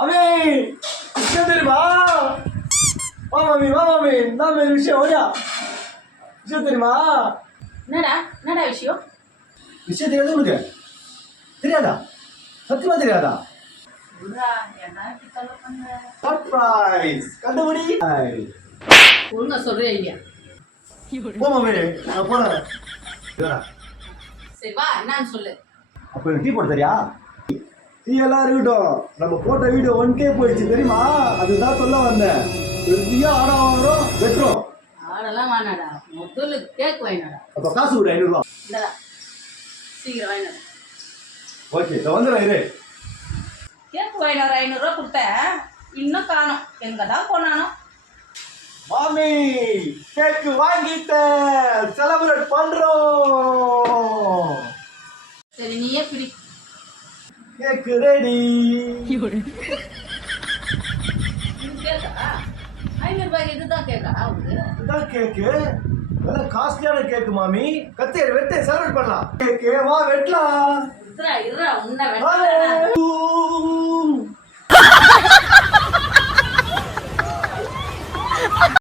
அவே விஷயம் தெரியுமா வா மாமி வா மாமி நான் ஒரு விஷயம் ஓடியா விஷயம் தெரியுமா என்னடா என்னடா விஷயம் விஷயம் தெரியாது உனக்கு தெரியாதா சத்தியமா தெரியாதா சர்ப்ரைஸ் கண்டுபிடி ஒழுங்கா சொல்றே இல்லையா போ மாமி நான் போறேன் இதா. சரி வா என்னன்னு சொல்லு அப்போ டீ போட தெரியா எல்லாம் இருக்கட்டும். நம்ம போட்ட வீடியோ ஒன் கே போயிடுச்சு தெரியுமா? அதுதான் சொல்ல வந்தேன். பெரிய ஆடம் வரும் வெட்டுறோம். ஆடெல்லாம் வேணாடா முதல்ல கேக் வாங்கினாடா. அப்போ காசு கொடு ஐநூறுரூவா சீக்கிரம் வாங்கினாடா. ஓகே இதை வந்துடுறேன் இரு. கேக் வாங்கினார் ஐநூறுரூவா கொடுத்தேன். இன்னும் காணோம். எங்க தான் போனானோ. மாமி கேக் வாங்கிட்டேன். செலிப்ரேட் பண்றோம். சரி நீயே பிடி. கேக் ரெடி இது கேக்கா ஐநூறுபாய்க்கு இதுதான் கேக்கா அவருக்கு இதுதான் கேக்கு. நல்ல காஸ்ட்லியான கேக்கு மாமி. கத்தியர் வெட்டு செலிப்ரேட் பண்ணலாம். கேக்கு வா வெட்டலாம்.